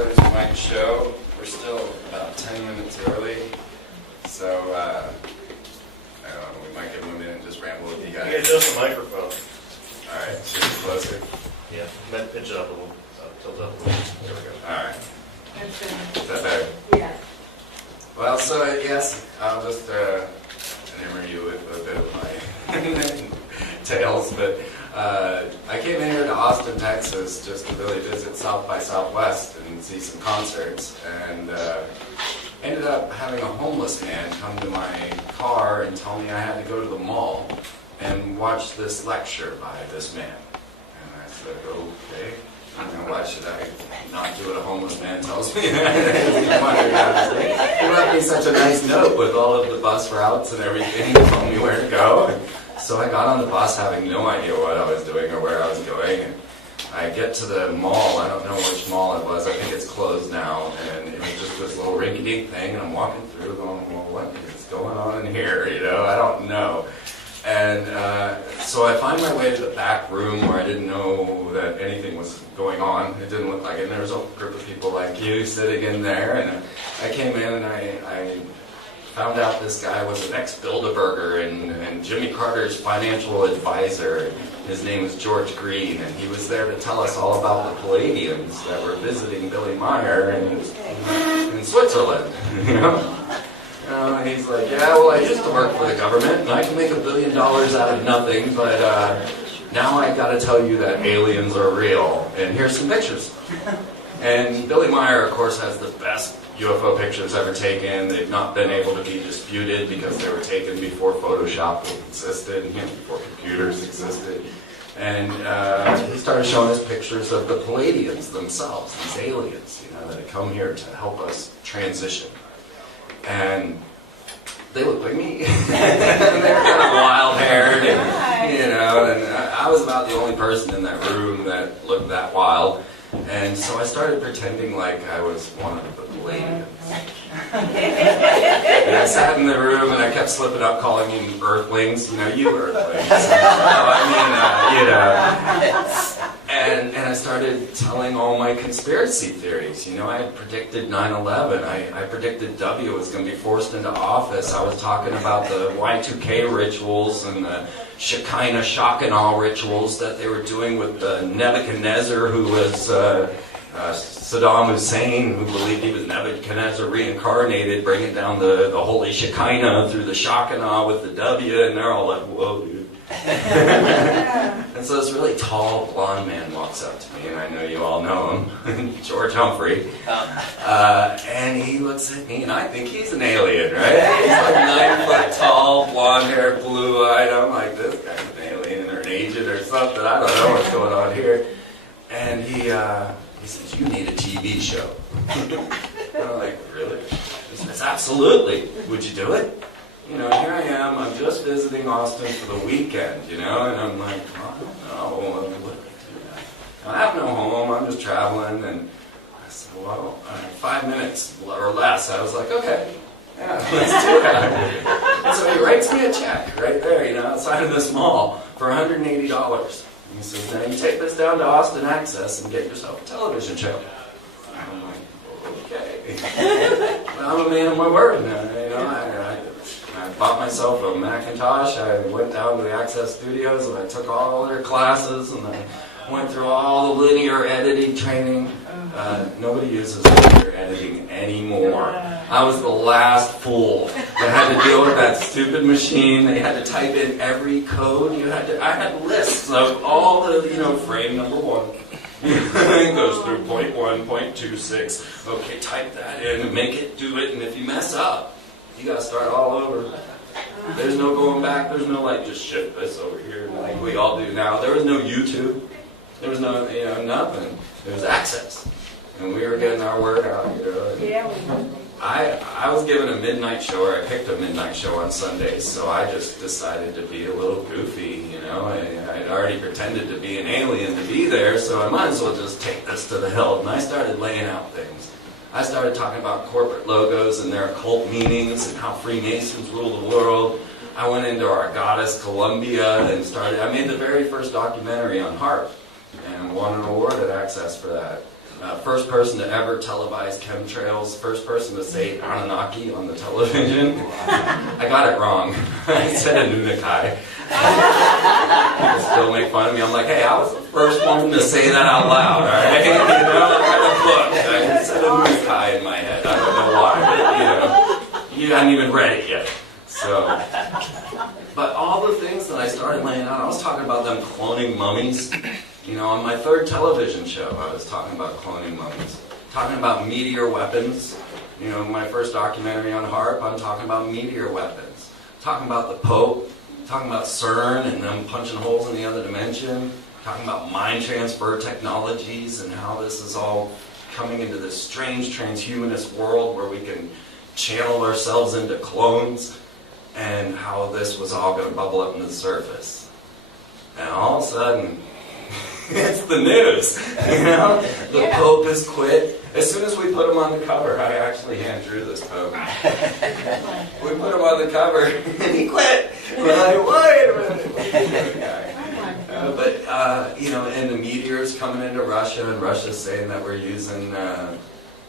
11 tonight show. We're still about 10 minutes early, so I don't know, we might give them a minute and just ramble with you guys. You can adjust the microphone. All right, shift it closer. Yeah, might pitch it up a little. Tilt up a little. There we go. All right, is that better? Yeah. Well, so yes, I'll just enamor you with a bit of my tales, but I came in here to Austin, Texas, just to really visit South by Southwest and see some concerts, and ended up having a homeless man come to my car and tell me I had to go to the mall and watch this lecture by this man. And I said, okay. And why should I not do what a homeless man tells me? He left me such a nice note with all of the bus routes and everything, told me where to go. And so I got on the bus having no idea what I was doing or where I was going. And I get to the mall. I don't know which mall it was. I think it's closed now. And it was just this little rinky-dink thing. And I'm walking through going, well, what is going on in here? You know, I don't know. And so I find my way to the back room where I didn't know that anything was going on. It didn't look like it. And there was a group of people like you sitting in there. And I came in and I found out this guy was an ex-Bilderberger and Jimmy Carter's financial advisor. His name is George Green. And he was there to tell us all about the Palladiums that were visiting Billy Meyer in Switzerland. You know? And he's like, yeah, well, I used to work for the government, and I can make $1 billion out of nothing, but now I got to tell you that aliens are real, and here's some pictures. And Billy Meyer, of course, has the best UFO pictures ever taken. They've not been able to be disputed because they were taken before Photoshop existed, you know, before computers existed. And he started showing us pictures of the Palladiums themselves, these aliens, you know, that had come here to help us transition. And they looked like me. They were kind of wild-haired, and, you know, and I was about the only person in that room that looked that wild. And so I started pretending like I was one of the Palladiums. And I sat in the room and I kept slipping up, calling you Earthlings. You know, you Earthlings. You know. And I started telling all my conspiracy theories. You know, I had predicted 9/11. I predicted W was going to be forced into office. I was talking about the Y2K rituals and the Shekinah shock and awe rituals that they were doing with Nebuchadnezzar, who was Saddam Hussein, who believed he was Nebuchadnezzar reincarnated, bringing down the holy Shekinah through the shock and awe with the W, and they're all like, whoa, dude. And so this really tall, blonde man walks up to me, and I know you all know him, George Humphrey. And he looks at me, and I think he's an alien, right? He's like 9 foot tall, blonde hair, blue eyed. I'm like, this guy's an alien or an agent or something. I don't know what's going on here. And he says, you need a TV show. And I'm like, really? He says, absolutely. Would you do it? You know, here I am, I'm just visiting Austin for the weekend, you know, and I'm like, oh, no, what do I do now? I have no home, I'm just traveling, and I said, well, 5 minutes or less. I was like, okay, yeah, let's do that. And so he writes me a check right there, you know, outside of this mall for $180. And he says, now you take this down to Austin Access and get yourself a television show. And I'm like, okay. Well, I'm a man of my word now, you know, I bought myself a Macintosh. I went down to the Access Studios and I took all their classes and I went through all the linear editing training. Nobody uses linear editing anymore. I was the last fool that had to deal with that stupid machine. They had to type in every code. I had lists of all the, you know, frame number 1. It goes through 0.1, 0.26. Okay, type that in and make it do it. And if you mess up, you gotta start all over. There's no going back. There's no like just shift this over here like we all do now. There was no YouTube. There was no, you know, nothing. There was Access, and we were getting our work out. You know. Yeah. I was given a midnight show, or I picked a midnight show on Sundays, so I just decided to be a little goofy. You know, I'd already pretended to be an alien to be there, so I might as well just take this to the hilt. And I started laying out things. I started talking about corporate logos and their occult meanings and how Freemasons rule the world. I went into our goddess Columbia and I made the very first documentary on HARP and won an award at Access for that. First person to ever televise chemtrails. First person to say Anunnaki on the television. I got it wrong. I said Anunnaki. They still make fun of me. I'm like, hey, I was the first one to say that out loud, alright? You know, I kind of looked. I said Anunnaki in my head. I don't know why, but, you hadn't even read it yet. So, but all the things that I started laying out, I was talking about them cloning mummies. You know, on my third television show, I was talking about cloning mummies. Talking about meteor weapons. You know, my first documentary on HARP, I'm talking about meteor weapons. Talking about the Pope. Talking about CERN and them punching holes in the other dimension. Talking about mind transfer technologies and how this is all coming into this strange transhumanist world where we can channel ourselves into clones. And how this was all going to bubble up into the surface. And all of a sudden, it's the news, you know? The Pope has quit. As soon as we put him on the cover, I actually hand drew this Pope. We put him on the cover, and he quit. We're like, wait a minute. But, you know, and the meteors coming into Russia, and Russia's saying that we're using,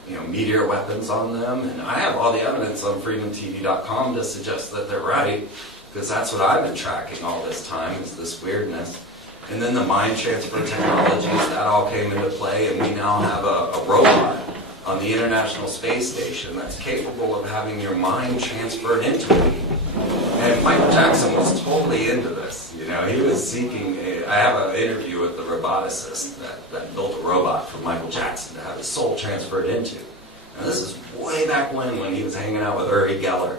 you know, meteor weapons on them. And I have all the evidence on freemantv.com to suggest that they're right, because that's what I've been tracking all this time, is this weirdness. And then the mind transfer technologies, that all came into play, and we now have a robot on the International Space Station that's capable of having your mind transferred into it. And Michael Jackson was totally into this. You know, he was seeking I have an interview with the roboticist that built a robot for Michael Jackson to have his soul transferred into. And this is way back when he was hanging out with Uri Geller.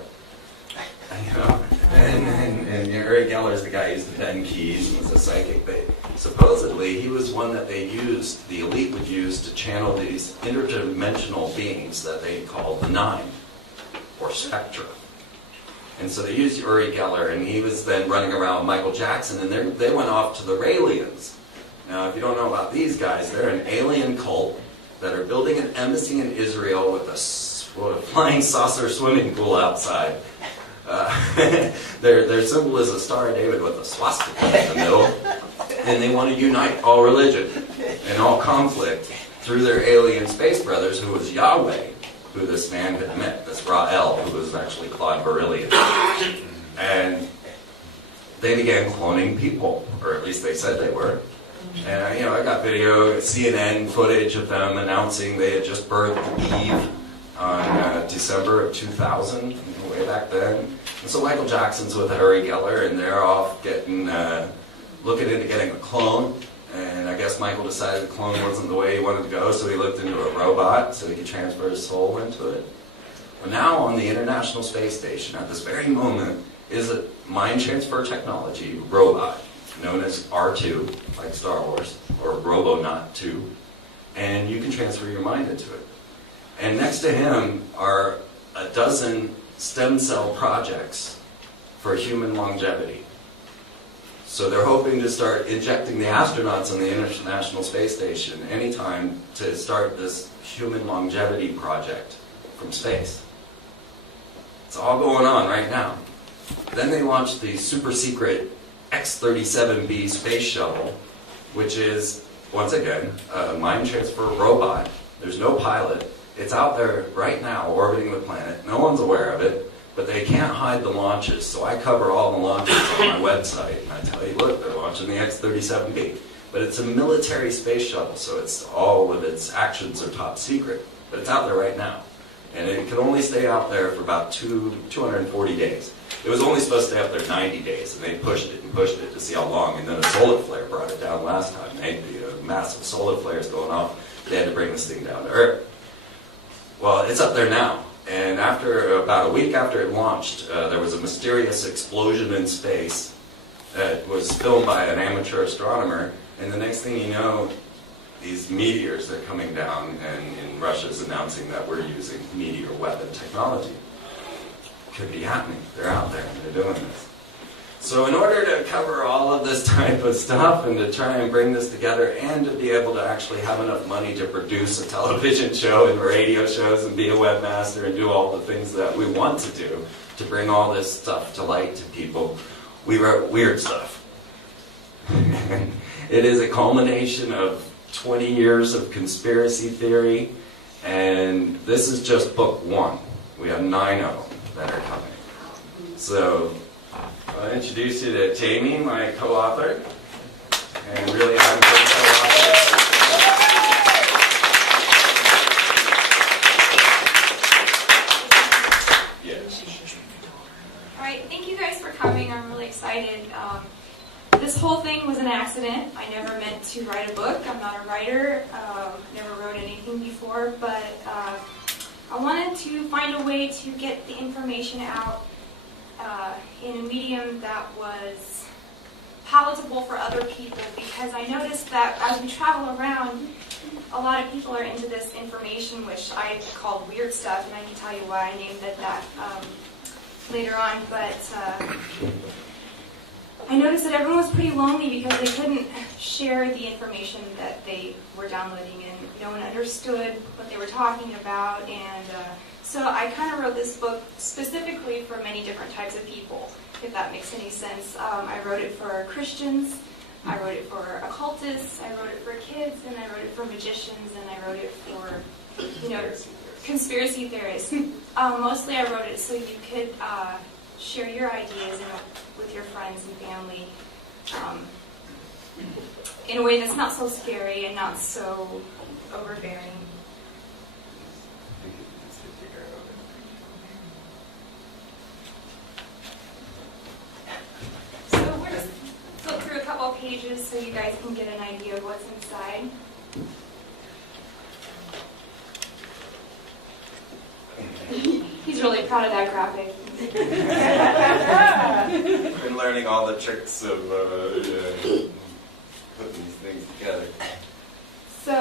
You know, and Uri Geller is the guy who used the 10 keys and was a psychic. Supposedly, he was one that they used, the elite would use to channel these interdimensional beings that they called the Nine, or Spectra. And so they used Uri Geller, and he was then running around with Michael Jackson, and they went off to the Raelians. Now, if you don't know about these guys, they're an alien cult that are building an embassy in Israel with a flying saucer swimming pool outside. Their symbol is a Star of David with a swastika in the middle, and they want to unite all religion and all conflict through their alien space brothers, who was Yahweh, who this man had met, this Ra'el, who was actually Claude Beryllion. And they began cloning people, or at least they said they were. And you know, I got video, CNN footage of them announcing they had just birthed Eve on December of 2000, you know, way back then. And so Michael Jackson's with Uri Geller, and they're off getting, looking into getting a clone. And I guess Michael decided the clone wasn't the way he wanted to go, so he looked into a robot so he could transfer his soul into it. Well, now on the International Space Station, at this very moment, is a mind transfer technology robot known as R2, like Star Wars, or Robonaut 2, and you can transfer your mind into it. And next to him are a dozen stem cell projects for human longevity. So they're hoping to start injecting the astronauts on the International Space Station anytime to start this human longevity project from space. It's all going on right now. Then they launched the super secret X-37B space shuttle, which is, once again, a mind transfer robot. There's no pilot. It's out there right now orbiting the planet. No one's aware of it, but they can't hide the launches. So I cover all the launches on my website, and I tell you, look, they're launching the X-37B. But it's a military space shuttle, so it's all of its actions are top secret. But it's out there right now. And it can only stay out there for about 240 days. It was only supposed to stay up there 90 days, and they pushed it to see how long. And then a solar flare brought it down last time. They had massive solar flares going off. They had to bring this thing down to Earth. Well, it's up there now. And after about a week after it launched, there was a mysterious explosion in space that was filmed by an amateur astronomer. And the next thing you know, these meteors are coming down, and Russia's announcing that we're using meteor weapon technology. Could be happening. They're out there, and they're doing this. So in order to cover all of this type of stuff and to try and bring this together and to be able to actually have enough money to produce a television show and radio shows and be a webmaster and do all the things that we want to do to bring all this stuff to light to people, we wrote Weird Stuff. It is a culmination of 20 years of conspiracy theory, and this is just book 1. We have 9 of them that are coming. So I'll introduce you to Jamie, my co-author, and really I'm a good co-author. All right, thank you guys for coming. I'm really excited. This whole thing was an accident. I never meant to write a book. I'm not a writer. Never wrote anything before, but I wanted to find a way to get the information out in a medium that was palatable for other people, because I noticed that as we travel around, a lot of people are into this information, which I called weird stuff, and I can tell you why I named it that later on, but I noticed that everyone was pretty lonely because they couldn't share the information that they were downloading, and no one understood what they were talking about, and so I kind of wrote this book specifically for many different types of people, if that makes any sense. I wrote it for Christians, I wrote it for occultists, I wrote it for kids, and I wrote it for magicians, and I wrote it for, conspiracy theorists. Mostly I wrote it so you could share your ideas with your friends and family in a way that's not so scary and not so overbearing. So we're just flip through a couple of pages so you guys can get an idea of what's inside. He's really proud of that graphic. I've been learning all the tricks of putting these things together. So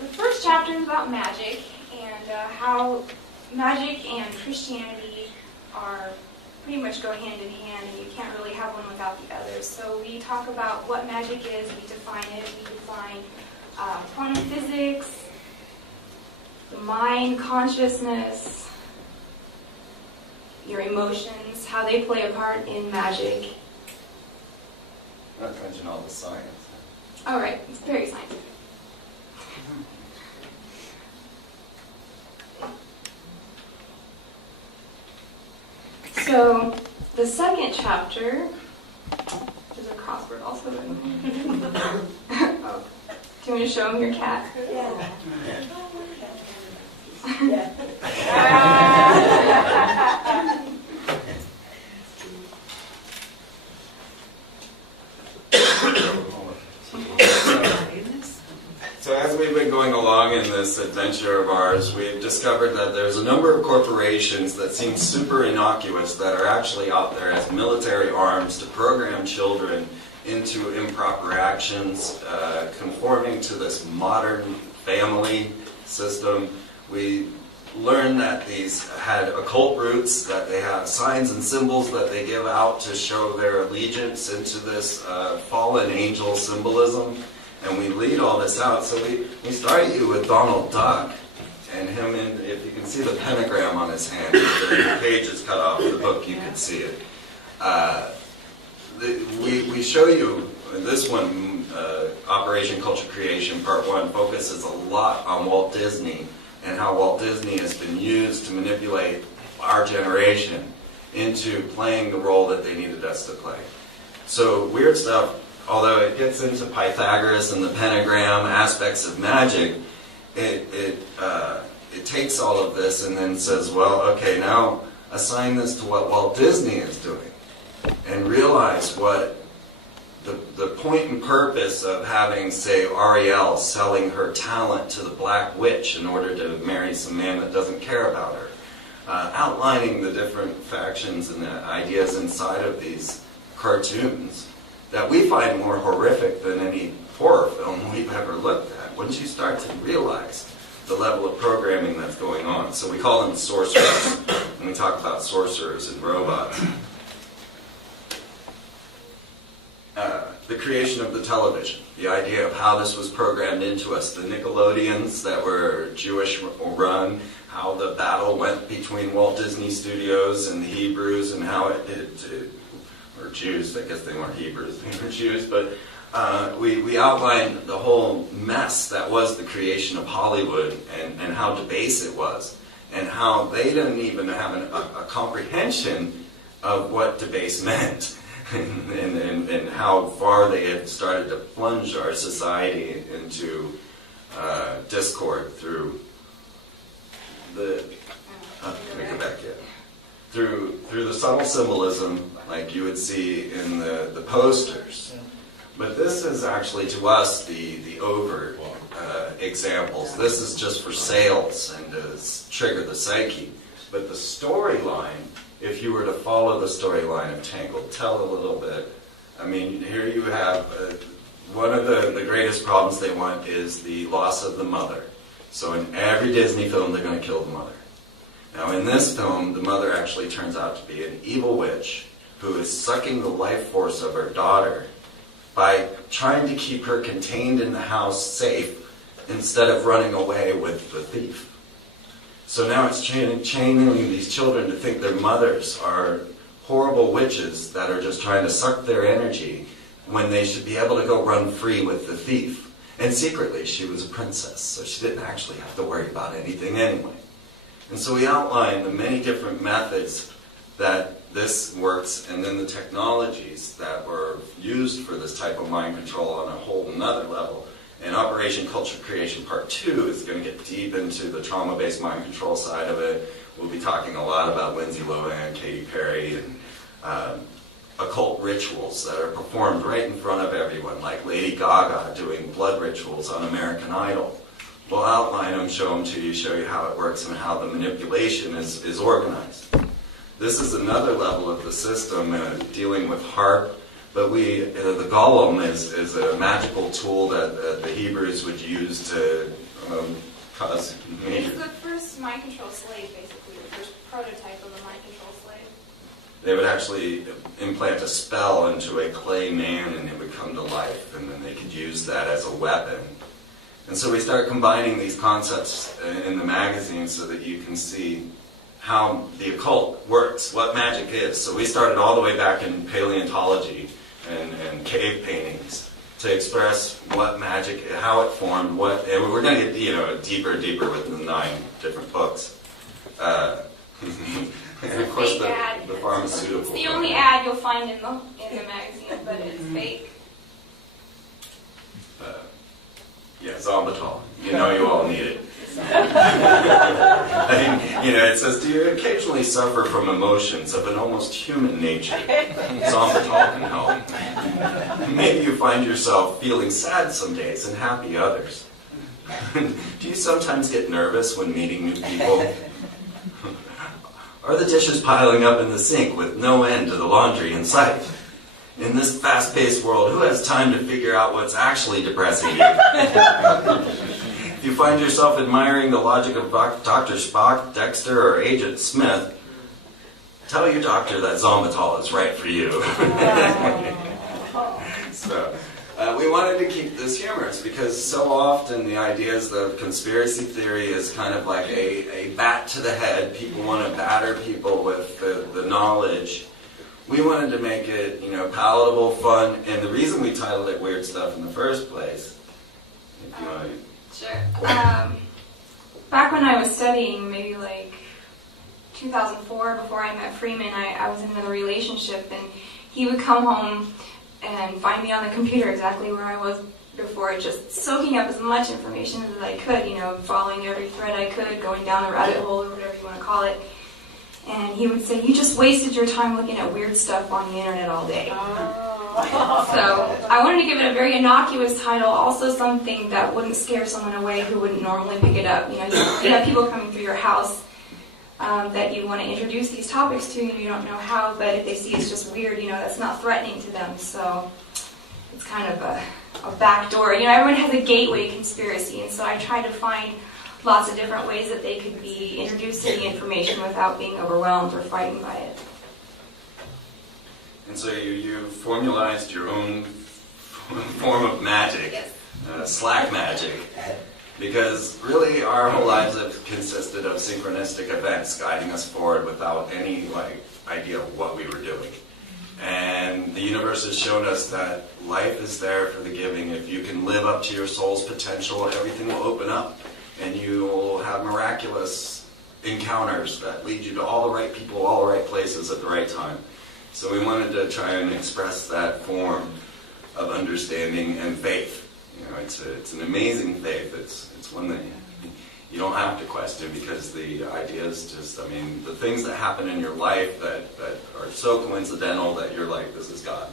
the first chapter is about magic and how magic and Christianity are pretty much go hand in hand, and you can't really have one without the other. So we talk about what magic is, we define it, we define quantum physics, the mind, consciousness, your emotions, how they play a part in magic. Not to mention all the science. All right, it's very scientific. So the second chapter, there's a crossword also. Oh. Do you want me to show him your cat? Yeah. So as we've been going along in this adventure of ours, we've discovered that there's a number of corporations that seem super innocuous that are actually out there as military arms to program children into improper actions, conforming to this modern family system. We learned that these had occult roots, that they have signs and symbols that they give out to show their allegiance into this fallen angel symbolism. And we lead all this out. So we start you with Donald Duck and him in, if you can see the pentagram on his hand, the page is cut off the book, you can see it. We show you, this one, Operation Culture Creation Part 1, focuses a lot on Walt Disney and how Walt Disney has been used to manipulate our generation into playing the role that they needed us to play. So weird stuff, although it gets into Pythagoras and the pentagram, aspects of magic, it takes all of this and then says, well, okay, now assign this to what Walt Disney is doing. And realize what the point and purpose of having, say, Ariel selling her talent to the Black Witch in order to marry some man that doesn't care about her. Outlining the different factions and the ideas inside of these cartoons that we find more horrific than any horror film we've ever looked at. Once you start to realize the level of programming that's going on. So we call them sorcerers, and we talk about sorcerers and robots. The creation of the television, the idea of how this was programmed into us, the Nickelodeons that were Jewish run, how the battle went between Walt Disney Studios and the Hebrews, and how it or Jews, I guess they weren't Hebrews, they were Jews, but we outlined the whole mess that was the creation of Hollywood and how debased it was, and how they didn't even have a comprehension of what debase meant, and how far they had started to plunge our society into discord through the through the subtle symbolism like you would see in the posters. But this is actually, to us, the overt examples. This is just for sales and to trigger the psyche. But the storyline, if you were to follow the storyline of Tangled, tell a little bit. I mean, here you have one of the greatest problems they want is the loss of the mother. So in every Disney film, they're going to kill the mother. Now in this film, the mother actually turns out to be an evil witch who is sucking the life force of her daughter by trying to keep her contained in the house safe instead of running away with the thief. So now it's channeling these children to think their mothers are horrible witches that are just trying to suck their energy when they should be able to go run free with the thief. And secretly, she was a princess, so she didn't actually have to worry about anything anyway. And so we outlined the many different methods that this works, and then the technologies that were used for this type of mind control on a whole nother level. And Operation Culture Creation Part 2 is going to get deep into the trauma-based mind control side of it. We'll be talking a lot about Lindsay Lohan, Katy Perry, and occult rituals that are performed right in front of everyone, like Lady Gaga doing blood rituals on American Idol. We'll outline them, show them to you, show you how it works and how the manipulation is organized. This is another level of the system dealing with HARP, but the golem is a magical tool that the Hebrews would use to cause major... It's the first mind control slave, basically, the first prototype of a mind control slave. They would actually implant a spell into a clay man and it would come to life, and then they could use that as a weapon. And so we start combining these concepts in the magazine so that you can see how the occult works, what magic is. So we started all the way back in paleontology and cave paintings to express what magic, how it formed, and we're going to get deeper and deeper with the 9 different books. And of course the pharmaceutical. It's the only ad you'll find in the magazine, but it's fake. Yeah, Zombitol. You know you all need it. It says, do you occasionally suffer from emotions of an almost human nature? Zombitol can help. Maybe you find yourself feeling sad some days and happy others. Do you sometimes get nervous when meeting new people? Are the dishes piling up in the sink with no end to the laundry in sight? In this fast-paced world, who has time to figure out what's actually depressing you? If you find yourself admiring the logic of Dr. Spock, Dexter, or Agent Smith, tell your doctor that Zombitol is right for you. So, we wanted to keep this humorous because so often the ideas of conspiracy theory is kind of like a bat to the head. People want to batter people with the knowledge. We wanted to make it, palatable, fun, and the reason we titled it Weird Stuff in the first place, if you want to... Sure. Back when I was studying, maybe like 2004, before I met Freeman, I was in a relationship, and he would come home and find me on the computer exactly where I was before, just soaking up as much information as I could, following every thread I could, going down the rabbit hole, or whatever you want to call it. And he would say, you just wasted your time looking at weird stuff on the internet all day. So I wanted to give it a very innocuous title, also something that wouldn't scare someone away who wouldn't normally pick it up. You have people coming through your house that you want to introduce these topics to, and you don't know how, but if they see it's just weird, that's not threatening to them. So it's kind of a back door. Everyone has a gateway conspiracy, and so I tried to find lots of different ways that they could be introduced to the information without being overwhelmed or frightened by it. And so you formalized your own form of magic, yes. Slack magic, because really our whole lives have consisted of synchronistic events guiding us forward without any idea of what we were doing. And the universe has shown us that life is there for the giving. If you can live up to your soul's potential, everything will open up, and you will have miraculous encounters that lead you to all the right people, all the right places at the right time. So we wanted to try and express that form of understanding and faith. You know, it's an amazing faith. It's one that you don't have to question, because the ideas just, I mean, the things that happen in your life that are so coincidental that you're like, this is God.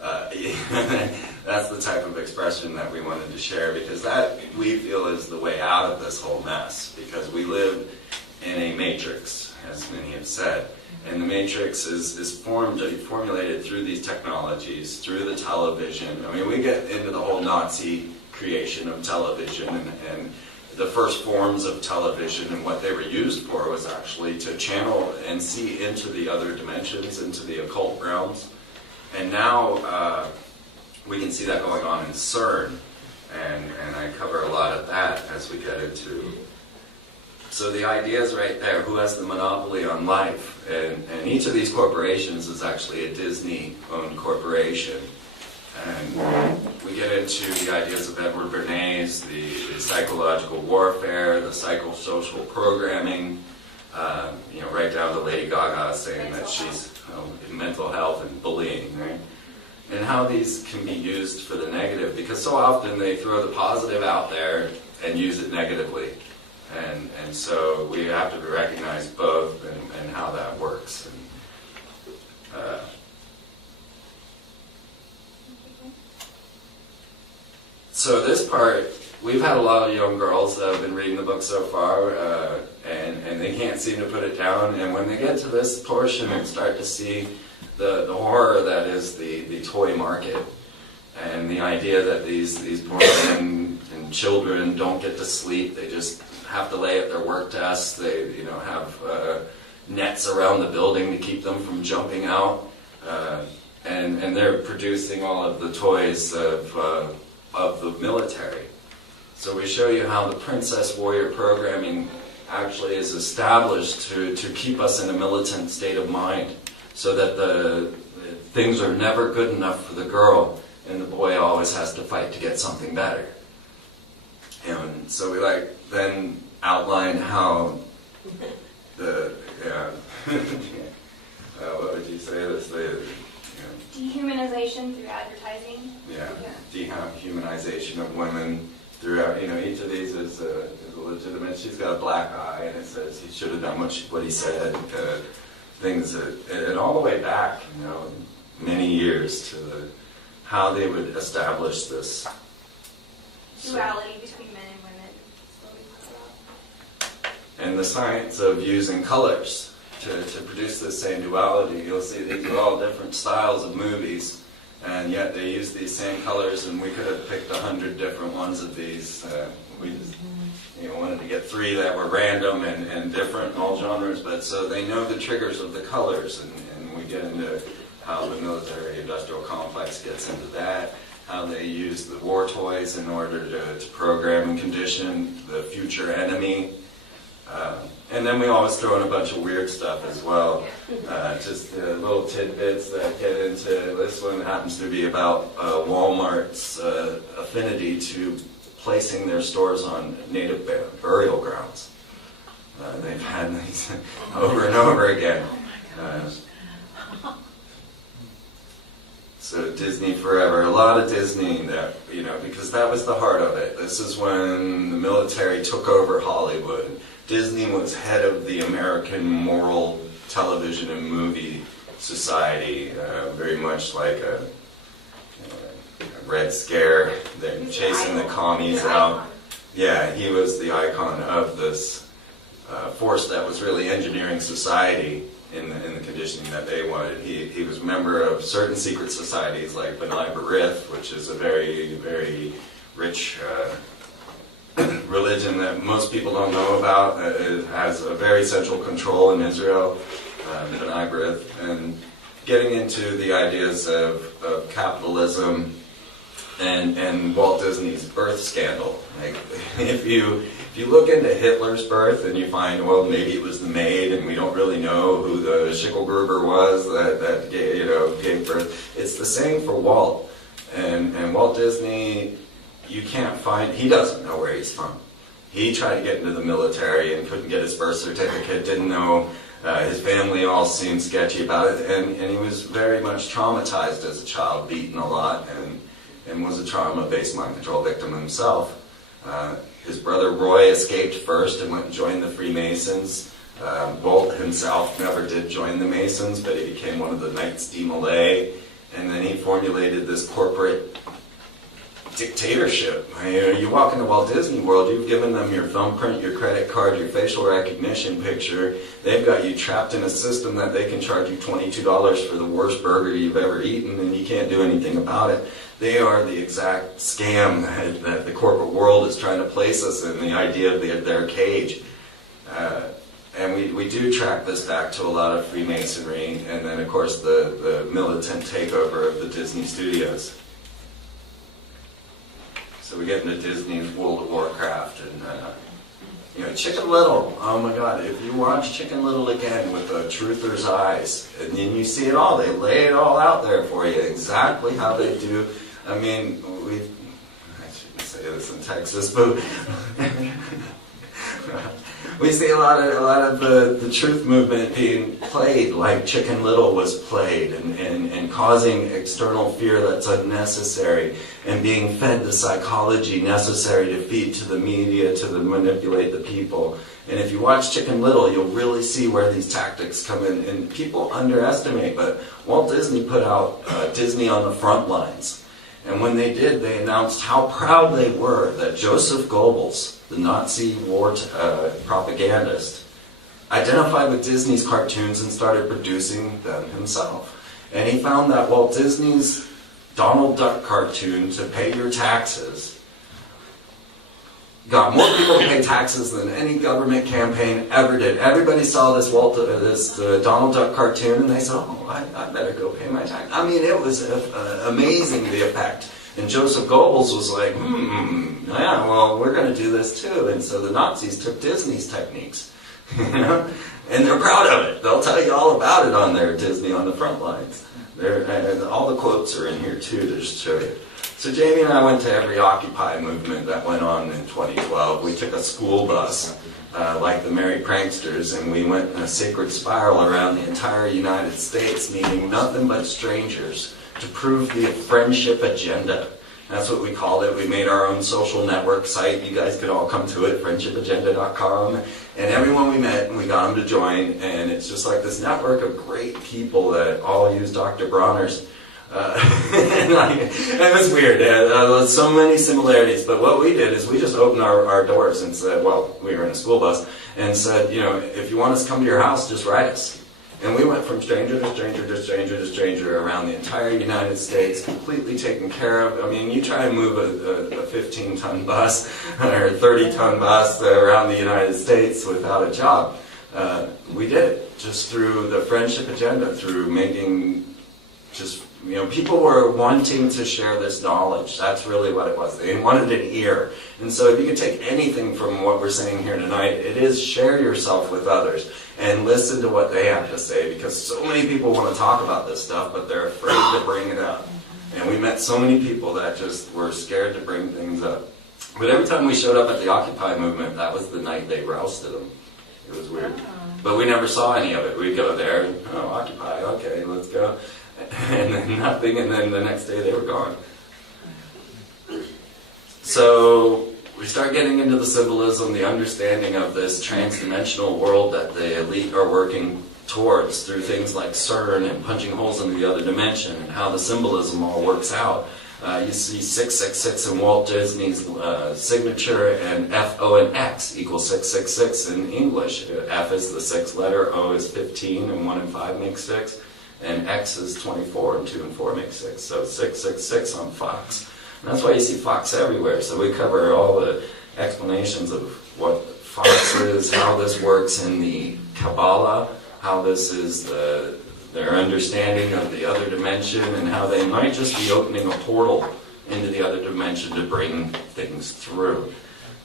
That's the type of expression that we wanted to share, because that, we feel, is the way out of this whole mess, because we live in a matrix, as many have said. And the matrix is formulated through these technologies, through the television. I mean, we get into the whole Nazi creation of television, and the first forms of television and what they were used for was actually to channel and see into the other dimensions, into the occult realms. And now we can see that going on in CERN, and I cover a lot of that as we get into. So the idea is right there: who has the monopoly on life? And each of these corporations is actually a Disney-owned corporation. And we get into the ideas of Edward Bernays, the psychological warfare, the psychosocial programming, right down to Lady Gaga saying that she's in mental health and bullying, right? And how these can be used for the negative, because so often they throw the positive out there and use it negatively. And so we have to recognize both and how that works. So this part, we've had a lot of young girls that have been reading the book so far, and they can't seem to put it down. And when they get to this portion and start to see the horror that is the toy market, and the idea that these poor men and children don't get to sleep, they just have to lay at their work desks, they have nets around the building to keep them from jumping out, and they're producing all of the toys of the military. So we show you how the Princess Warrior programming actually is established to keep us in a militant state of mind, so that the things are never good enough for the girl, and the boy always has to fight to get something better. And so we then outline how what would you say this? Dehumanization through advertising. Dehumanization of women throughout. Each of these is a legitimate. She's got a black eye, and it says he should have done what he said. Things and all the way back, many years to how they would establish this duality between men and women. That's what we talk about. And the science of using colors to produce this same duality. You'll see these are all different styles of movies, and yet they use these same colors, and we could have picked 100 different ones of these. We just wanted to get 3 that were random and different in all genres, but so they know the triggers of the colors, and we get into how the military-industrial complex gets into that, how they use the war toys in order to program and condition the future enemy. And then we always throw in a bunch of weird stuff as well. Just little tidbits that get into, this one happens to be about Walmart's affinity to placing their stores on native burial grounds. They've had these over and over again. So Disney forever, a lot of Disney, that because that was the heart of it. This is when the military took over Hollywood. Disney was head of the American moral television and movie society, very much like a Red Scare. They're chasing the commies out. Yeah, he was the icon of this force that was really engineering society in the conditioning that they wanted. He was a member of certain secret societies like B'nai B'rith, which is a very, very rich religion that most people don't know about. It has a very central control in Israel, B'nai B'rith, and getting into the ideas of capitalism and Walt Disney's birth scandal. Like, if you look into Hitler's birth and you find, well, maybe it was the maid, and we don't really know who the Schicklgruber was that gave birth. It's the same for Walt. And Walt Disney, you can't find, he doesn't know where he's from. He tried to get into the military and couldn't get his birth certificate, didn't know, his family all seemed sketchy about it, and he was very much traumatized as a child, beaten a lot, and was a trauma-based mind control victim himself. His brother Roy escaped first and went and joined the Freemasons. Walt himself never did join the Masons, but he became one of the Knights de Malay, and then he formulated this corporate dictatorship. You walk into Walt Disney World, you've given them your thumbprint, your credit card, your facial recognition picture. They've got you trapped in a system that they can charge you $22 for the worst burger you've ever eaten, and you can't do anything about it. They are the exact scam that the corporate world is trying to place us in, the idea of their cage. And we do track this back to a lot of Freemasonry, and then of course the militant takeover of the Disney studios. So we get into Disney's World of Warcraft, and Chicken Little. Oh my God! If you watch Chicken Little again with a truther's eyes, and then you see it all, they lay it all out there for you, exactly how they do. I mean, I shouldn't say this in Texas, but we see a lot of the truth movement being played like Chicken Little was played, and causing external fear that's unnecessary, and being fed the psychology necessary to feed to the media, to manipulate the people. And if you watch Chicken Little, you'll really see where these tactics come in. And people underestimate, but Walt Disney put out Disney on the Front Lines. And when they did, they announced how proud they were that Joseph Goebbels, the Nazi war propagandist, identified with Disney's cartoons and started producing them himself. And he found that Walt Disney's Donald Duck cartoon, To Pay Your Taxes, got more people to pay taxes than any government campaign ever did. Everybody saw this Donald Duck cartoon, and they said, oh, I better go pay my tax. I mean, it was amazing, the effect. And Joseph Goebbels was like, yeah, well, we're going to do this too. And so the Nazis took Disney's techniques, and they're proud of it. They'll tell you all about it on their Disney on the Front Lines. All the quotes are in here too to just show you. So Jamie and I went to every Occupy movement that went on in 2012. We took a school bus, like the Merry Pranksters, and we went in a sacred spiral around the entire United States, meeting nothing but strangers to prove the friendship agenda. That's what we called it. We made our own social network site. You guys could all come to it, friendshipagenda.com. And everyone we met, we got them to join. And it's just like this network of great people that all use Dr. Bronner's. It was weird. There's so many similarities. But what we did is we just opened our doors and said, well, we were in a school bus, and said, if you want us to come to your house, just write us. And we went from stranger to stranger to stranger to stranger around the entire United States, completely taken care of. I mean, you try and move a 15-ton bus or a 30-ton bus around the United States without a job. We did it just through the friendship agenda, through making just, people were wanting to share this knowledge. That's really what it was. They wanted an ear. And so if you can take anything from what we're saying here tonight, it is share yourself with others and listen to what they have to say, because so many people want to talk about this stuff, but they're afraid to bring it up. And we met so many people that just were scared to bring things up. But every time we showed up at the Occupy movement, that was the night they rousted them. It was weird. But we never saw any of it. We'd go there, and, Occupy, okay, let's go. And then nothing, and then the next day they were gone. So we start getting into the symbolism, the understanding of this trans-dimensional world that the elite are working towards through things like CERN and punching holes into the other dimension, and how the symbolism all works out. You see 666 in Walt Disney's signature, and F, O, and X equals 666 in English. F is the 6th letter, O is 15, and 1 and 5 make 6. And X is 24, and 2 and 4 make 6. So 666 on Fox. And that's why you see Fox everywhere. So we cover all the explanations of what Fox is, how this works in the Kabbalah, how this is their understanding of the other dimension, and how they might just be opening a portal into the other dimension to bring things through.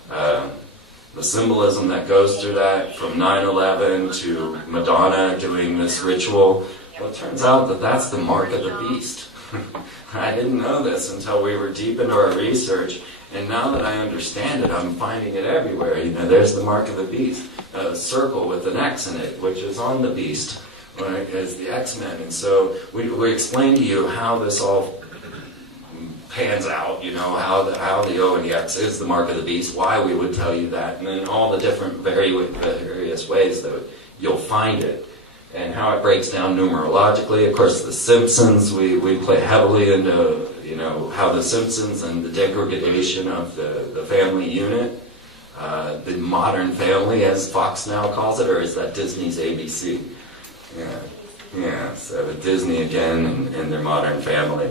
The symbolism that goes through that, from 9/11 to Madonna doing this ritual, well, it turns out that that's the mark of the beast. I didn't know this until we were deep into our research, and now that I understand it, I'm finding it everywhere. There's the mark of the beast, a circle with an X in it, which is on the beast, right, as the X-Men. And so we explain to you how this all pans out, how the O and the X is the mark of the beast, why we would tell you that, and then all the different various ways that you'll find it, and how it breaks down numerologically. Of course, The Simpsons, we play heavily into, how The Simpsons and the degradation of the family unit, the modern family, as Fox now calls it, or is that Disney's ABC? Yeah, so Disney again and their modern family.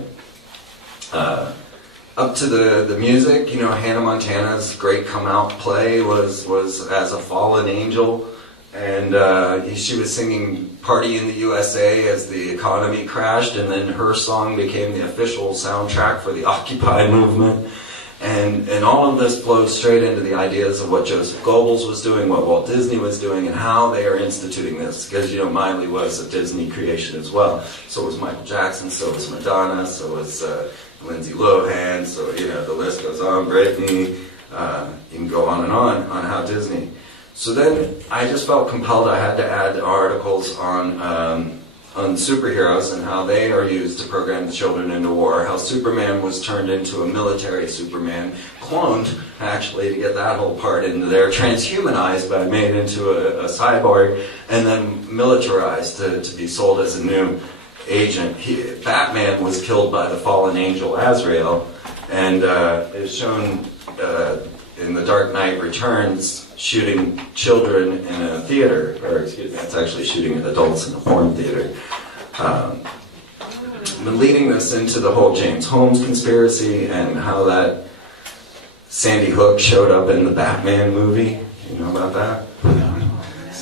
Up to the music, Hannah Montana's great come-out play was as a fallen angel, and she was singing Party in the USA as the economy crashed, and then her song became the official soundtrack for the Occupy movement. And all of this flows straight into the ideas of what Joseph Goebbels was doing, what Walt Disney was doing, and how they are instituting this. Because, Miley was a Disney creation as well. So was Michael Jackson, so was Madonna, so was Lindsay Lohan, so, the list goes on, Britney, you can go on how Disney. So then I just felt compelled I had to add articles on superheroes and how they are used to program the children into war, how Superman was turned into a military Superman, cloned, actually, to get that whole part into there, transhumanized, but made into a cyborg, and then militarized to be sold as a new agent. Batman was killed by the fallen angel Azrael, and is shown in The Dark Knight Returns shooting children in a theater, or excuse me, it's actually shooting adults in a porn theater. Been leading this into the whole James Holmes conspiracy and how that Sandy Hook showed up in the Batman movie. You know about that?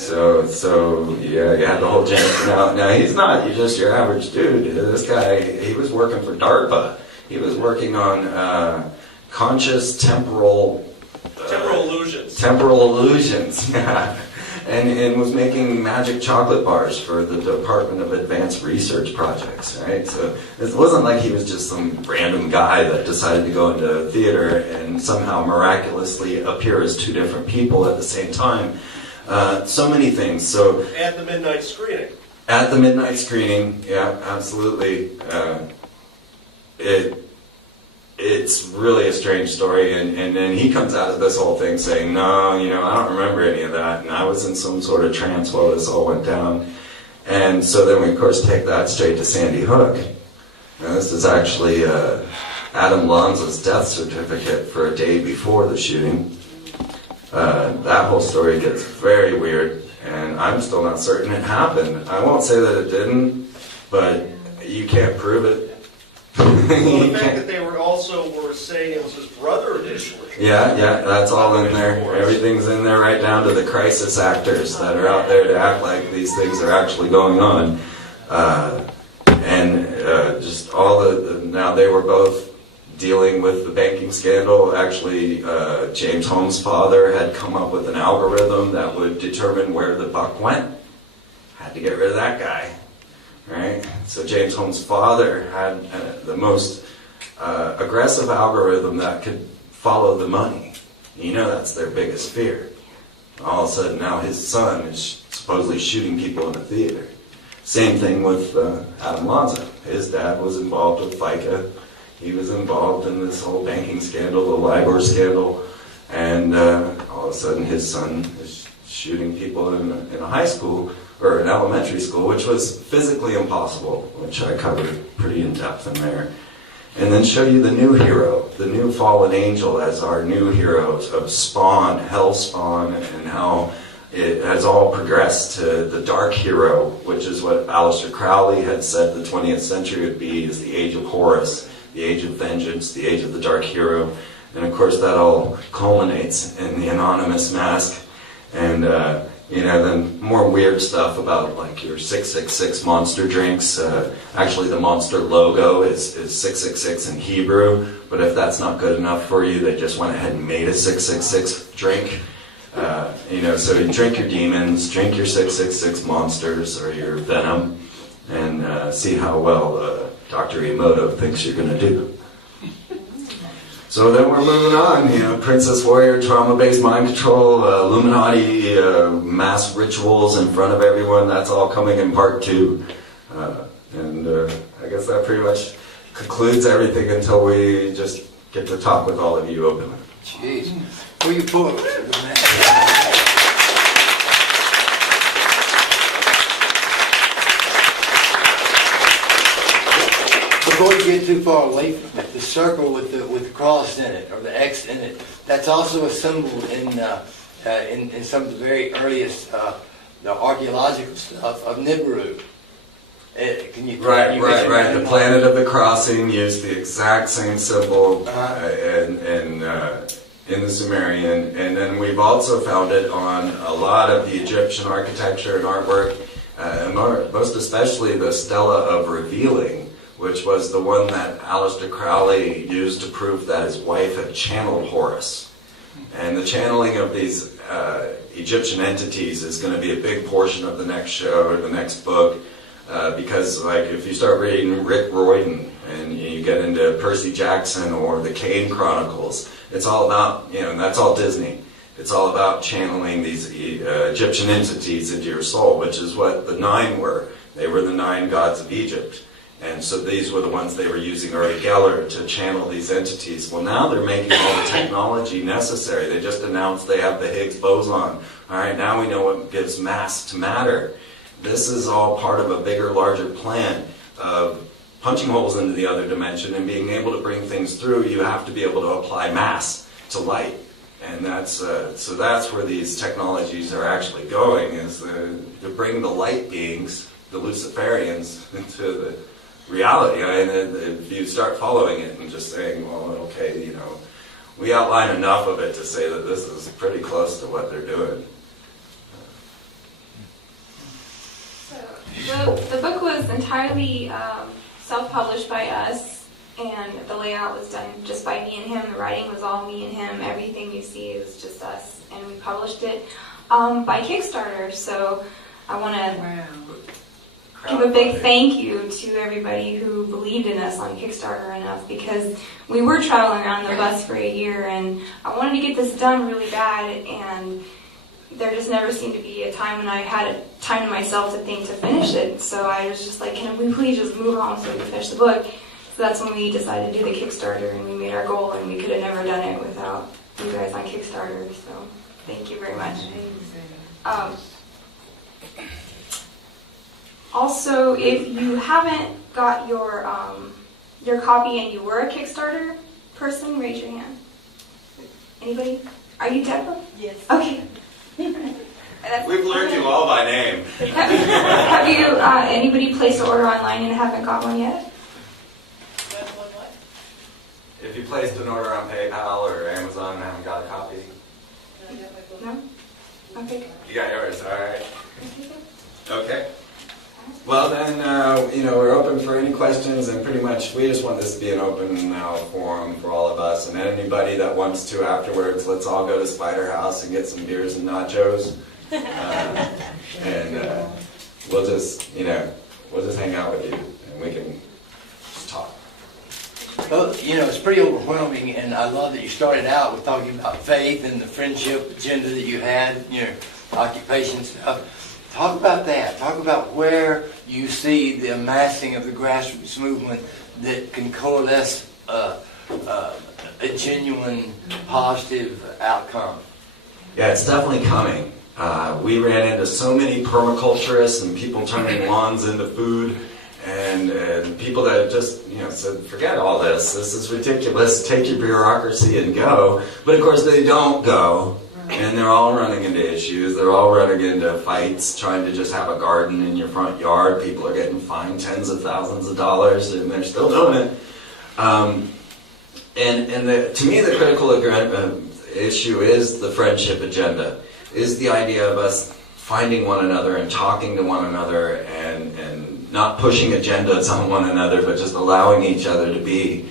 So yeah, you had the whole James. Now he's not just your average dude. This guy, he was working for DARPA. He was working on conscious temporal illusions. Temporal illusions, yeah. And was making magic chocolate bars for the Department of Advanced Research Projects, right? So it wasn't like he was just some random guy that decided to go into theater and somehow miraculously appear as two different people at the same time. So many things. So at the midnight screening. At the midnight screening, yeah, absolutely. It's really a strange story, and then he comes out of this whole thing saying, no, I don't remember any of that, and I was in some sort of trance while this all went down. And so then we, of course, take that straight to Sandy Hook. Now, this is actually Adam Lanza's death certificate for a day before the shooting. That whole story gets very weird, and I'm still not certain it happened. I won't say that it didn't, but you can't prove it. Well, the fact that they were saying it was his brother initially. Yeah, that's all in there. Everything's in there, right down to the crisis actors that are out there to act like these things are actually going on. Just all now they were both dealing with the banking scandal. Actually, James Holmes' father had come up with an algorithm that would determine where the buck went. Had to get rid of that guy. Right? So James Holmes' father had the most aggressive algorithm that could follow the money. That's their biggest fear. All of a sudden now his son is supposedly shooting people in a theater. Same thing with Adam Lanza. His dad was involved with FICA. He was involved in this whole banking scandal, the LIBOR scandal, and all of a sudden his son is shooting people in a high school or an elementary school, which was physically impossible, which I covered pretty in depth in there. And then show you the new hero, the new fallen angel as our new heroes of Spawn, Hell Spawn, and how it has all progressed to the dark hero, which is what Aleister Crowley had said the 20th century would be, is the age of Horus, the age of vengeance, the age of the dark hero. And of course that all culminates in the Anonymous Mask. And Then more weird stuff about like your 666 monster drinks. Actually, the monster logo is 666 in Hebrew, but if that's not good enough for you, they just went ahead and made a 666 drink. So you drink your demons, drink your 666 monsters or your venom, and see how well Dr. Emoto thinks you're going to do. So then we're moving on, Princess Warrior, trauma-based mind control, Illuminati, mass rituals in front of everyone, that's all coming in part 2. I guess that pretty much concludes everything until we just get to talk with all of you openly. Jeez. Who you pulling? Before you get too far away from it, the circle with the cross in it, or the X in it, that's also a symbol in some of the very earliest the archaeological stuff of Nibiru. Right. The planet of the crossing used the exact same symbol in the Sumerian, and then we've also found it on a lot of the Egyptian architecture and artwork, most especially the Stela of Revealing, which was the one that Aleister Crowley used to prove that his wife had channeled Horus. And the channeling of these Egyptian entities is going to be a big portion of the next show or the next book, because like if you start reading Rick Riordan and you get into Percy Jackson or the Kane Chronicles, it's all about, that's all Disney. It's all about channeling these Egyptian entities into your soul, which is what the 9 were. They were the 9 gods of Egypt. And so these were the ones they were using Uri Geller to channel these entities. Well, now they're making all the technology necessary. They just announced they have the Higgs boson. All right, now we know what gives mass to matter. This is all part of a bigger, larger plan of punching holes into the other dimension and being able to bring things through. You have to be able to apply mass to light. And that's where these technologies are actually going, is to bring the light beings, the Luciferians, into the reality. And if you start following it and just saying, well, okay, we outline enough of it to say that this is pretty close to what they're doing. So the book was entirely self-published by us, and the layout was done just by me and him. The writing was all me and him. Everything you see is just us, and we published it by Kickstarter. So I want to give a big thank you to everybody who believed in us on Kickstarter enough, because we were traveling around the bus for a year, and I wanted to get this done really bad, and there just never seemed to be a time when I had a time to myself to think to finish it. So I was just like, can we please just move on so we can finish the book? So that's when we decided to do the Kickstarter, and we made our goal, and we could have never done it without you guys on Kickstarter. So thank you very much. Also, if you haven't got your copy and you were a Kickstarter person, raise your hand. Anybody? Are you Deborah? Yes. Okay. We've learned you all by name. Have you anybody placed an order online and haven't got one yet? If you placed an order on PayPal or Amazon and haven't got a copy, No? Okay. you got yours, all right. Okay. Well then, we're open for any questions, and pretty much we just want this to be an open now forum for all of us, and anybody that wants to afterwards, let's all go to Spider House and get some beers and nachos, and we'll just hang out with you, and we can just talk. Well, it's pretty overwhelming, and I love that you started out with talking about faith and the friendship agenda that you had, occupation stuff. Talk about that. Talk about where you see the amassing of the grassroots movement that can coalesce a genuine positive outcome. Yeah, it's definitely coming. We ran into so many permaculturists and people turning lawns into food, and people that just said, forget all this. This is ridiculous. Take your bureaucracy and go. But of course they don't go. And they're all running into issues. They're all running into fights, trying to just have a garden in your front yard. People are getting fined tens of thousands of dollars, and they're still doing it. To me, the critical issue is the friendship agenda, is the idea of us finding one another and talking to one another and not pushing agendas on one another, but just allowing each other to be,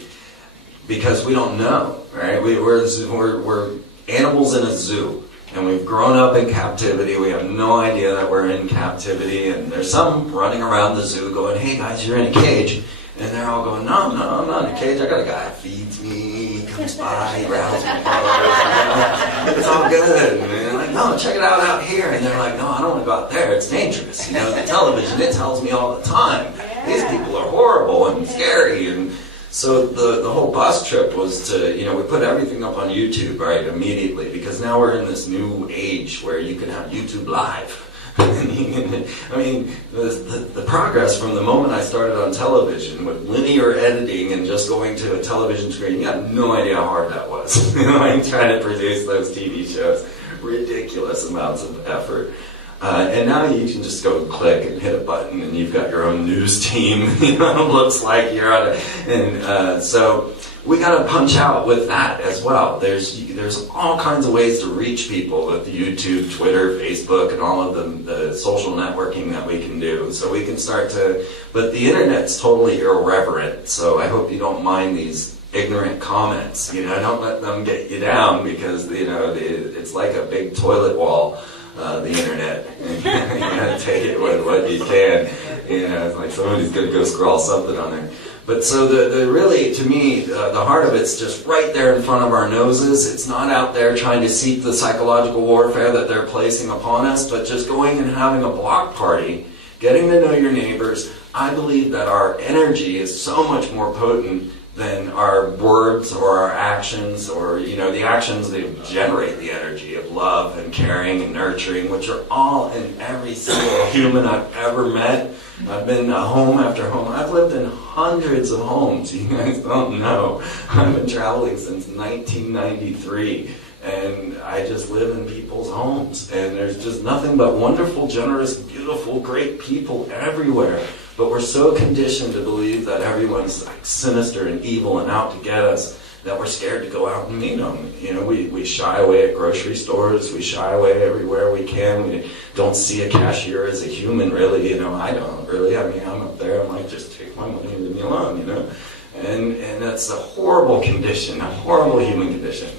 because we don't know, right? We're animals in a zoo, and we've grown up in captivity. We have no idea that we're in captivity, and there's some running around the zoo going, "Hey guys, you're in a cage." And they're all going, no, I'm not in a cage. I got a guy who feeds me, he comes by, he rattles my clothes, it's all good. And they're like, no, check it out here. And they're like, no, I don't want to go out there. It's dangerous. You know, the television, it tells me all the time. These people are horrible and scary. And so the whole bus trip was to, you know, we put everything up on YouTube, right, immediately, because now we're in this new age where you can have YouTube Live. I mean, the progress from the moment I started on television with linear editing and just going to a television screen, you have no idea how hard that was. You know, like trying to produce those TV shows, ridiculous amounts of effort. And now you can just go click and hit a button and you've got your own news team. You know, it looks like you're on so we got to punch out with that as well. There's all kinds of ways to reach people with YouTube, Twitter, Facebook, and all of the social networking that we can do. So we can start to, but the internet's totally irreverent. So I hope you don't mind these ignorant comments. You know, don't let them get you down, because you know it's like a big toilet wall. The internet, you gotta take it with what you can. You know, it's like somebody's gonna go scrawl something on there. But so the really, to me, the heart of it's just right there in front of our noses. It's not out there trying to seek the psychological warfare that they're placing upon us, but just going and having a block party, getting to know your neighbors. I believe that our energy is so much more potent than our words or our actions, or, you know, the actions that generate the energy of love and caring and nurturing, which are all in every single human I've ever met. I've been home after home. I've lived in hundreds of homes. You guys don't know. I've been traveling since 1993. And I just live in people's homes. And there's just nothing but wonderful, generous, beautiful, great people everywhere. But we're so conditioned to believe that everyone's like sinister and evil and out to get us that we're scared to go out and meet them. You know, we shy away at grocery stores. We shy away everywhere we can. We don't see a cashier as a human, really. You know, I don't really. I mean, I'm up there. I'm like, just take my money and leave me alone, you know. And that's a horrible condition, a horrible human condition.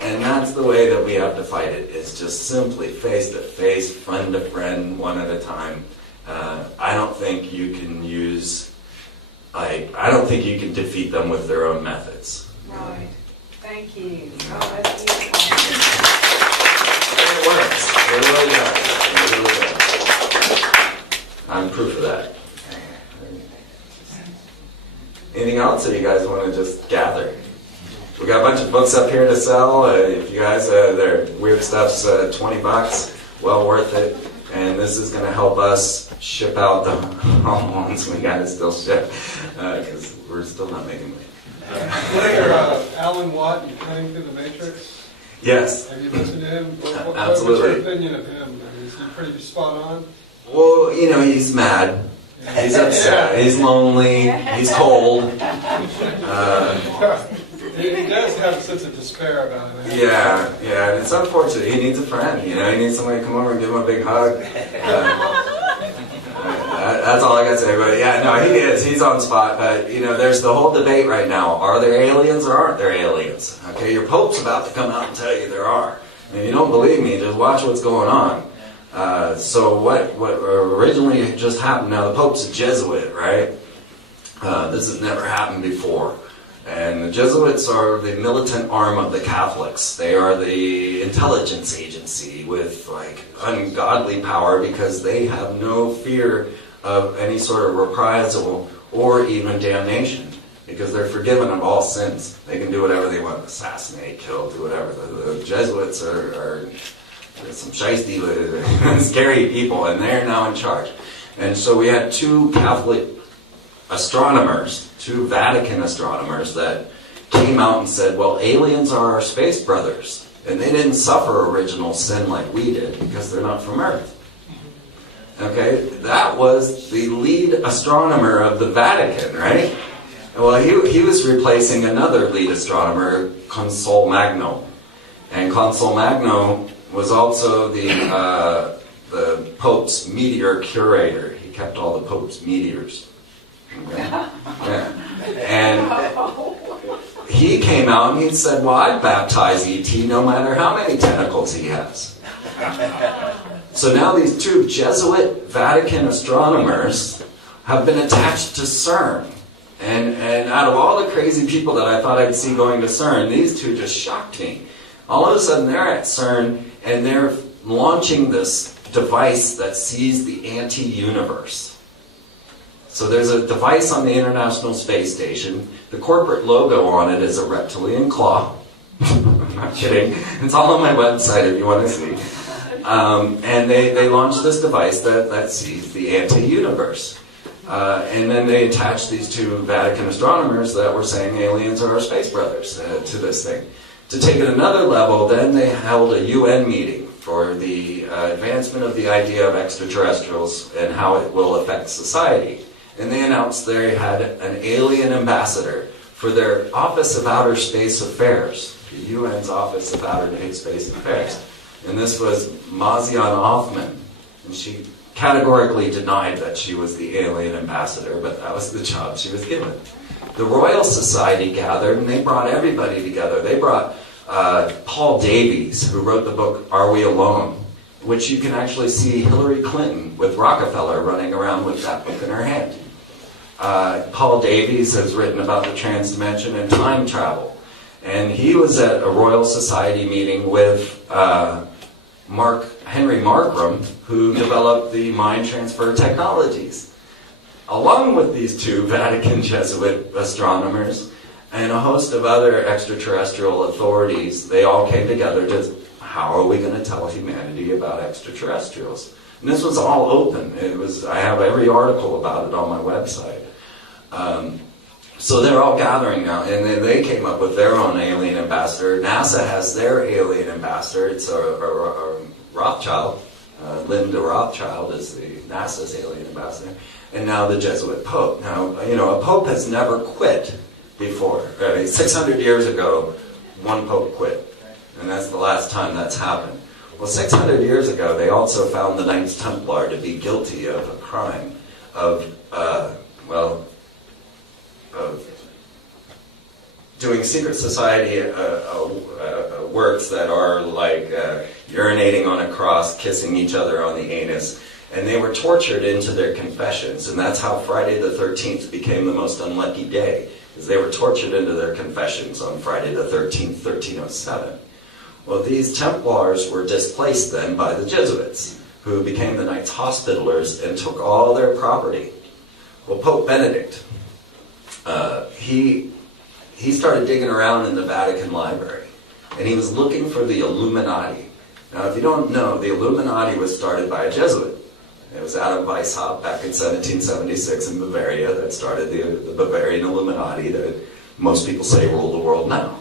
And that's the way that we have to fight it, is just simply face to face, friend to friend, one at a time. I don't think you can I don't think you can defeat them with their own methods. Right. Thank you. Oh, that's beautiful. It works. It really does. It really does. I'm proof of that. Anything else that you guys want to just gather? We got a bunch of books up here to sell. If you guys, their weird stuff's $20, well worth it. And this is going to help us ship out the ones we got to still ship, because we're still not making money. Later, Alan Watt, you cutting through the Matrix? Yes. Have you listened to him? Absolutely. What's your opinion of him? I mean, is he pretty spot on? Well, you know, he's mad. He's upset. He's lonely. He's cold. He does have a sense of despair about it. Yeah, and it's unfortunate. He needs a friend, you know. He needs somebody to come over and give him a big hug. That's all I got to say. But yeah, no, he is. He's on spot. But, you know, there's the whole debate right now. Are there aliens or aren't there aliens? Okay, your Pope's about to come out and tell you there are. And if you don't believe me, just watch what's going on. So what originally just happened, now the Pope's a Jesuit, right? This has never happened before. And the Jesuits are the militant arm of the Catholics. They are the intelligence agency with like ungodly power, because they have no fear of any sort of reprisal or even damnation, because they're forgiven of all sins. They can do whatever they want, assassinate, kill, do whatever. The Jesuits are some shiesty, scary people, and they're now in charge. And so we had two Catholic astronomers, two Vatican astronomers, that came out and said, well, aliens are our space brothers, and they didn't suffer original sin like we did because they're not from Earth. Okay, that was the lead astronomer of the Vatican, right? Well, he was replacing another lead astronomer, Consol Magno. And Consol Magno was also the the Pope's meteor curator. He kept all the Pope's meteors. Okay? Yeah. And he came out and he said, well, I'd baptize E.T. no matter how many tentacles he has. So now these two Jesuit Vatican astronomers have been attached to CERN. And out of all the crazy people that I thought I'd see going to CERN, these two just shocked me. All of a sudden they're at CERN and they're launching this device that sees the anti-universe. So there's a device on the International Space Station. The corporate logo on it is a reptilian claw. I'm not kidding. It's all on my website if you want to see. And they launched this device that sees the anti-universe. And then they attached these two Vatican astronomers that were saying aliens are our space brothers to this thing. To take it another level, then they held a UN meeting for the advancement of the idea of extraterrestrials and how it will affect society. And they announced they had an alien ambassador for their Office of Outer Space Affairs, the UN's Office of Outer Space Affairs. And this was Mazian Hoffman. And she categorically denied that she was the alien ambassador, but that was the job she was given. The Royal Society gathered, and they brought everybody together. They brought Paul Davies, who wrote the book Are We Alone?, which you can actually see Hillary Clinton with Rockefeller running around with that book in her hand. Paul Davies has written about the trans-dimension and time travel. And he was at a Royal Society meeting with Henry Markram, who developed the mind transfer technologies. Along with these two Vatican Jesuit astronomers and a host of other extraterrestrial authorities, they all came together to, how are we going to tell humanity about extraterrestrials? And this was all open. I have every article about it on my website. So they're all gathering now, and then they came up with their own alien ambassador. NASA has their alien ambassador. It's a Rothschild. Linda Rothschild is the NASA's alien ambassador. And now the Jesuit Pope. Now, a Pope has never quit before. 600 years ago, one Pope quit. And that's the last time that's happened. Well, 600 years ago, they also found the Knights Templar to be guilty of a crime of doing secret society works that are like urinating on a cross, kissing each other on the anus, and they were tortured into their confessions, and that's how Friday the 13th became the most unlucky day, because they were tortured into their confessions on Friday the 13th, 1307. Well, these Templars were displaced then by the Jesuits, who became the Knights Hospitallers and took all their property. Well, Pope Benedict, he started digging around in the Vatican library, and he was looking for the Illuminati. Now, if you don't know, the Illuminati was started by a Jesuit. It was Adam Weishaupt back in 1776 in Bavaria that started the Bavarian Illuminati that most people say rule the world now.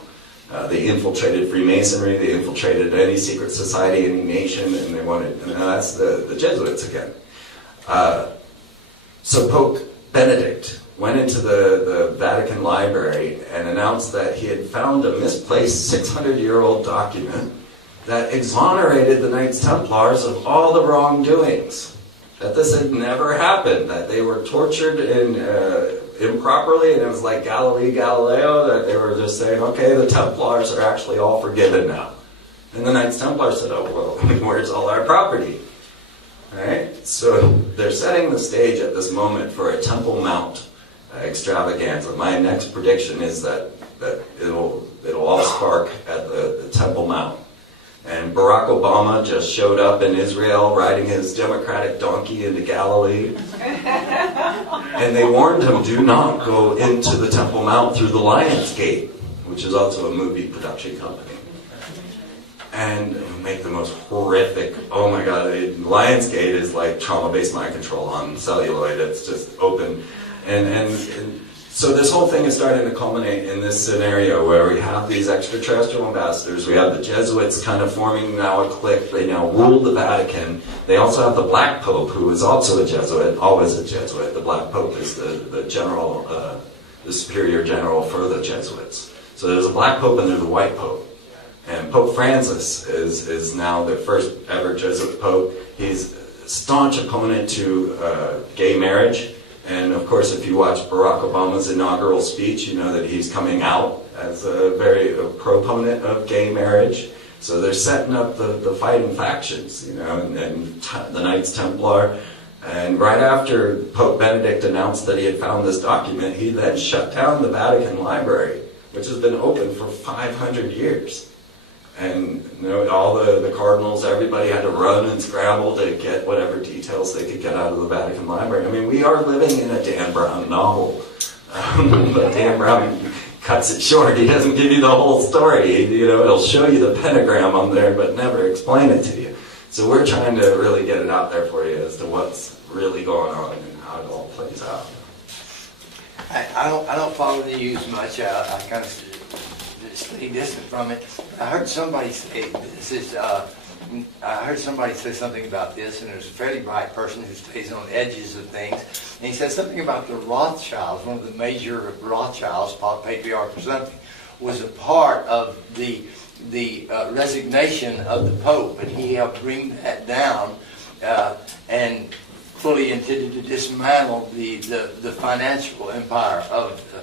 They infiltrated Freemasonry, they infiltrated any secret society, any nation, and they wanted, and that's the Jesuits again. So Pope Benedict went into the Vatican library and announced that he had found a misplaced 600-year-old document that exonerated the Knights Templars of all the wrongdoings. That this had never happened, that they were tortured improperly, and it was like Galileo, that they were just saying, okay, the Templars are actually all forgiven now. And the Knights Templars said, oh, well, where's all our property? All right? So they're setting the stage at this moment for a Temple Mount extravaganza. My next prediction is that it'll all spark at the Temple Mount. And Barack Obama just showed up in Israel riding his Democratic donkey into Galilee. And they warned him, do not go into the Temple Mount through the Lion's Gate, which is also a movie production company. And make the most horrific, oh my God, Lion's Gate is like trauma-based mind control on celluloid. It's just open. And so this whole thing is starting to culminate in this scenario where we have these extraterrestrial ambassadors. We have the Jesuits kind of forming now a clique. They now rule the Vatican. They also have the Black Pope, who is also a Jesuit, always a Jesuit. The Black Pope is the general, the superior general for the Jesuits. So there's a Black Pope and there's a White Pope. And Pope Francis is now the first ever Jesuit Pope. He's a staunch opponent to gay marriage. And of course, if you watch Barack Obama's inaugural speech, you know that he's coming out as a very proponent of gay marriage. So they're setting up the fighting factions, you know, and the Knights Templar. And right after Pope Benedict announced that he had found this document, he then shut down the Vatican Library, which has been open for 500 years. And you know, all the cardinals, everybody had to run and scramble to get whatever details they could get out of the Vatican Library. I mean, we are living in a Dan Brown novel. But Dan Brown cuts it short. He doesn't give you the whole story. You know, it'll show you the pentagram on there, but never explain it to you. So we're trying to really get it out there for you as to what's really going on and how it all plays out. I don't follow the news much. I kind of stay distant from it. I heard somebody say I heard somebody say something about this, and there's a fairly bright person who stays on edges of things. And he said something about the Rothschilds, one of the major Rothschilds, patriarch or something, was a part of the resignation of the Pope, and he helped bring that down and fully intended to dismantle the financial empire of the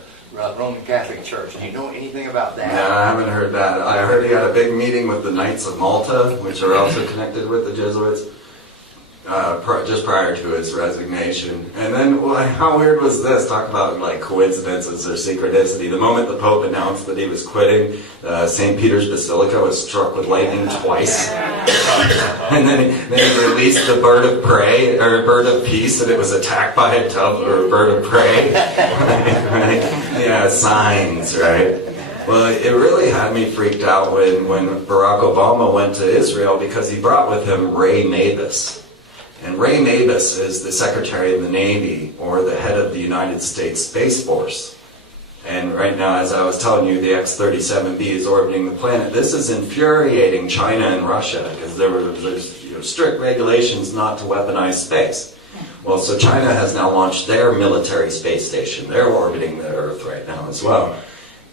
Roman Catholic Church. Do you know anything about that? No, I haven't heard that. I heard he had a big meeting with the Knights of Malta, which are also connected with the Jesuits, just prior to his resignation. And then, well, how weird was this? Talk about like coincidences or synchronicity. The moment the Pope announced that he was quitting, St. Peter's Basilica was struck with lightning twice. And then he released the bird of prey, or bird of peace, and it was attacked by a dove or a bird of prey. Right? Yeah, signs, right? Well, it really had me freaked out when Barack Obama went to Israel, because he brought with him Ray Mabus. And Ray Mabus is the Secretary of the Navy, or the head of the United States Space Force. And right now, as I was telling you, the X-37B is orbiting the planet. This is infuriating China and Russia, because there's strict regulations not to weaponize space. Well, so China has now launched their military space station. They're orbiting the Earth right now as well.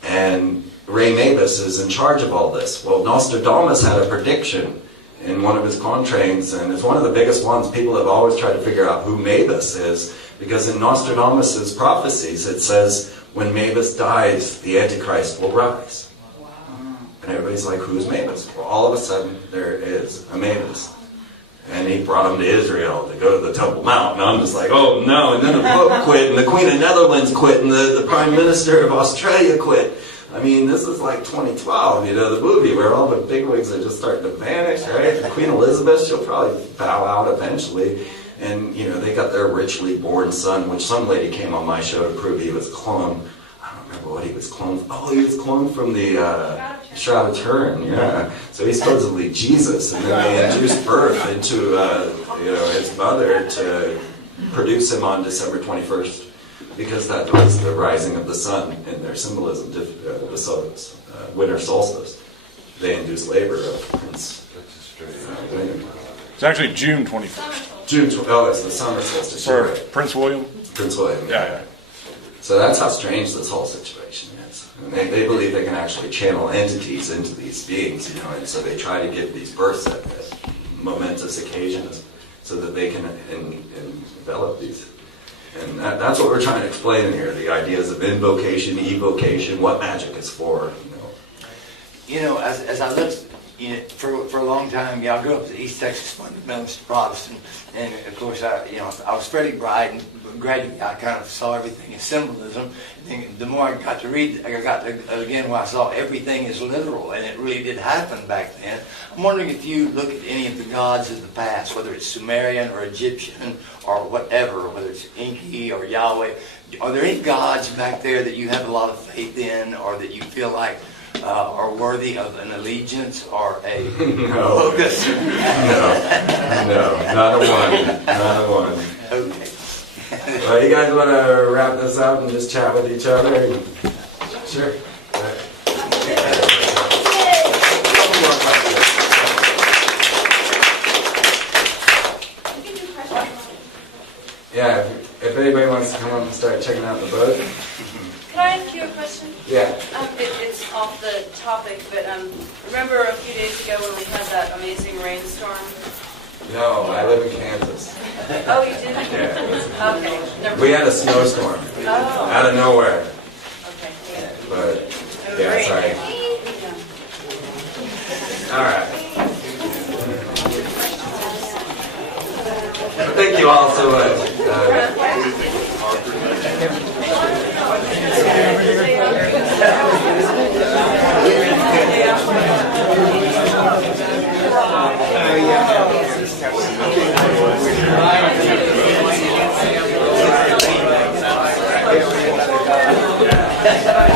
And Ray Mabus is in charge of all this. Well, Nostradamus had a prediction in one of his contrains, and it's one of the biggest ones. People have always tried to figure out who Mabus is, because in Nostradamus' prophecies it says, when Mabus dies, the Antichrist will rise. Wow. And everybody's like, who's Mabus? Well, all of a sudden, there is a Mabus. And he brought him to Israel to go to the Temple Mount. And I'm just like, oh no. And then the Pope quit, and the Queen of Netherlands quit, and the Prime Minister of Australia quit. I mean, this is like 2012, the movie where all the bigwigs are just starting to vanish, right? Queen Elizabeth, she'll probably bow out eventually. And, they got their richly born son, which some lady came on my show to prove he was cloned. I don't remember what he was cloned. Oh, he was cloned from the Shroud of Turin, yeah. So he's supposedly Jesus, and then they induced birth into, his mother to produce him on December 21st. Because that was the rising of the sun in their symbolism, the winter solstice. They induced labor of Prince William. It's actually June 21st. It's the summer solstice. Sorry, Prince William? Prince William. Yeah. So that's how strange this whole situation is. And they believe they can actually channel entities into these beings, and so they try to give these births at momentous occasions so that they can envelop these. And that's what we're trying to explain in here, the ideas of invocation, evocation, what magic is for. As I looked, for a long time, I grew up as an East Texas fundamentalist Protestant, and of course, I was fairly bright, and gradually I kind of saw everything as symbolism. And then the more I got to read, I got to, again, where I saw everything as literal, and it really did happen back then. I'm wondering if you look at any of the gods of the past, whether it's Sumerian or Egyptian or whatever, whether it's Enki or Yahweh, are there any gods back there that you have a lot of faith in, or that you feel like are worthy of an allegiance or a focus? No, not a one. Okay. Well, you guys want to wrap this up and just chat with each other? Sure. Yeah, if anybody wants to come up and start checking out the boat. Can I ask you a question? Yeah. It's off the topic, but remember a few days ago when we had that amazing rainstorm? No, I live in Kansas. Oh, you did? Yeah. Okay. Never We had a snowstorm Oh, out of nowhere, okay. Yeah. but It was yeah, great. sorry. Yeah. All right. Thank you all so much. Yeah.